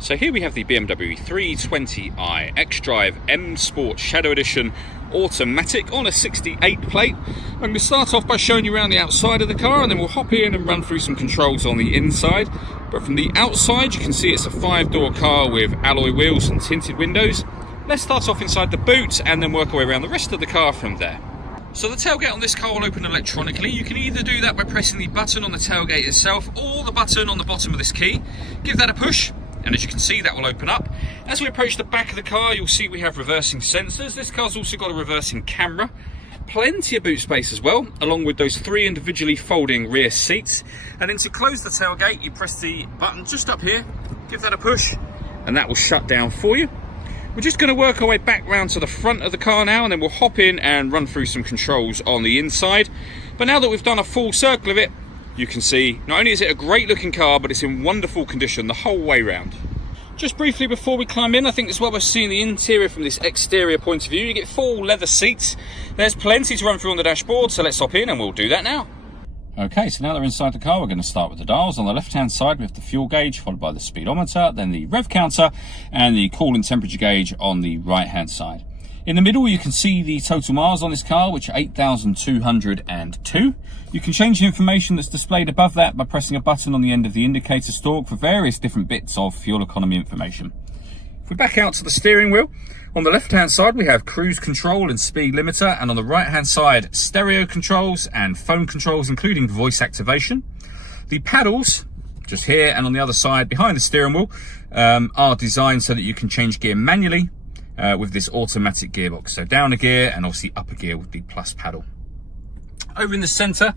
So here we have the BMW 320i X-Drive M Sport Shadow Edition automatic on a 68 plate. I'm going to start off by showing you around the outside of the car, and then we'll hop in and run through some controls on the inside. But from the outside you can see it's a 5-door car with alloy wheels and tinted windows. Let's start off inside the boot and then work our way around the rest of the car from there. So the tailgate on this car will open electronically. You can either do that by pressing the button on the tailgate itself or the button on the bottom of this key. Give that a push, and as you can see, that will open up. As we approach the back of the car, you'll see we have reversing sensors. This car's also got a reversing camera. Plenty of boot space as well, along with those 3 individually folding rear seats. And then to close the tailgate, you press the button just up here, give that a push, and that will shut down for you. We're just going to work our way back round to the front of the car now, and then we'll hop in and run through some controls on the inside. But now that we've done a full circle of it, you can see not only is it a great looking car, but it's in wonderful condition the whole way round. Just briefly before we climb in, I think it's well worth seeing the interior from this exterior point of view. You get full leather seats. There's plenty to run through on the dashboard, so let's hop in and we'll do that now. Okay, so now that we're inside the car, we're going to start with the dials. On the left-hand side, we have the fuel gauge, followed by the speedometer, then the rev counter, and the coolant temperature gauge on the right-hand side. In the middle, you can see the total miles on this car, which are 8,202. You can change the information that's displayed above that by pressing a button on the end of the indicator stalk for various different bits of fuel economy information. If we back out to the steering wheel, on the left-hand side, we have cruise control and speed limiter, and on the right-hand side, stereo controls and phone controls, including voice activation. The paddles, just here and on the other side behind the steering wheel, are designed so that you can change gear manually with this automatic gearbox. So down a gear and obviously up a gear with the plus paddle. Over in the center,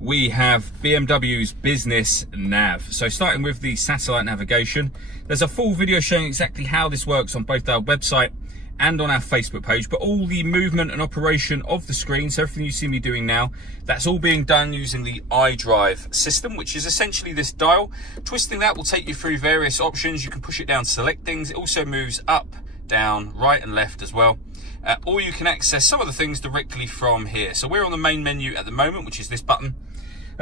we have BMW's business nav. So starting with the satellite navigation, there's a full video showing exactly how this works on both our website and on our Facebook page, but all the movement and operation of the screen, so everything you see me doing now, that's all being done using the iDrive system, which is essentially this dial. Twisting that will take you through various options. You can push it down to select things. It also moves up, down, right and left as well. Or you can access some of the things directly from here. So we're on the main menu at the moment, which is this button.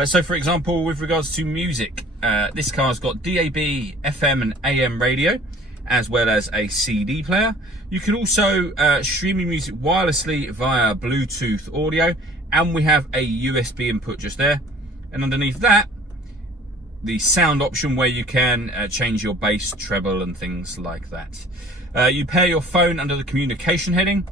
So for example, with regards to music, this car's got DAB, FM and AM radio, as well as a CD player. You can also stream your music wirelessly via Bluetooth audio, and we have a USB input just there. And underneath that, the sound option where you can change your bass, treble and things like that. You pair your phone under the communication heading,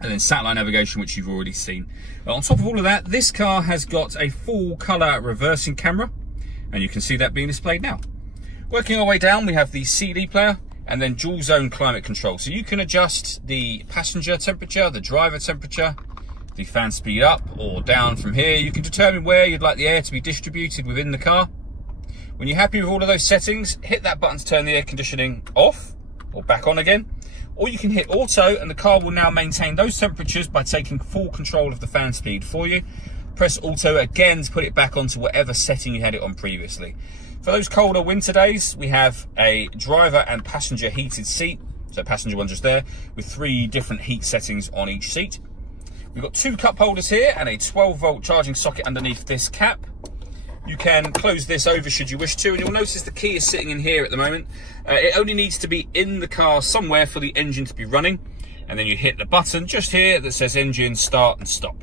and then satellite navigation, which you've already seen. On top of all of that, this car has got a full color reversing camera, and you can see that being displayed now. Working our way down, we have the CD player and then dual zone climate control. So you can adjust the passenger temperature, the driver temperature, the fan speed up or down from here. You can determine where you'd like the air to be distributed within the car. When you're happy with all of those settings, hit that button to turn the air conditioning off or back on again. Or you can hit auto, and the car will now maintain those temperatures by taking full control of the fan speed for you. Press auto again to put it back onto whatever setting you had it on previously. For those colder winter days, we have a driver and passenger heated seat. So passenger one just there, with 3 different heat settings on each seat. We've got 2 cup holders here and a 12-volt charging socket underneath this cap. You can close this over should you wish to, and you'll notice the key is sitting in here at the moment. It only needs to be in the car somewhere for the engine to be running, and then you hit the button just here that says engine start and stop.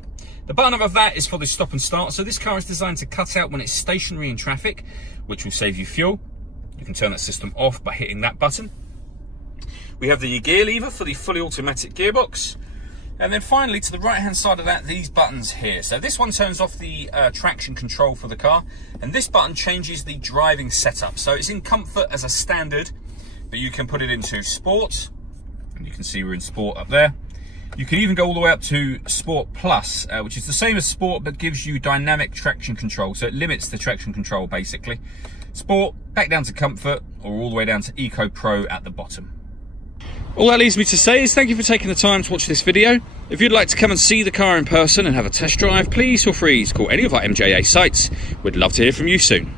The button above that is for the stop and start, so this car is designed to cut out when it's stationary in traffic, which will save you fuel. You can turn that system off by hitting that button. We have the gear lever for the fully automatic gearbox. And then finally, to the right-hand side of that, these buttons here. So this one turns off the traction control for the car, and this button changes the driving setup. So it's in comfort as a standard, but you can put it into sport, and you can see we're in sport up there. You can even go all the way up to Sport Plus, which is the same as Sport, but gives you dynamic traction control. So it limits the traction control, basically. Sport, back down to Comfort, or all the way down to Eco Pro at the bottom. All that leaves me to say is thank you for taking the time to watch this video. If you'd like to come and see the car in person and have a test drive, please feel free to call any of our MJA sites. We'd love to hear from you soon.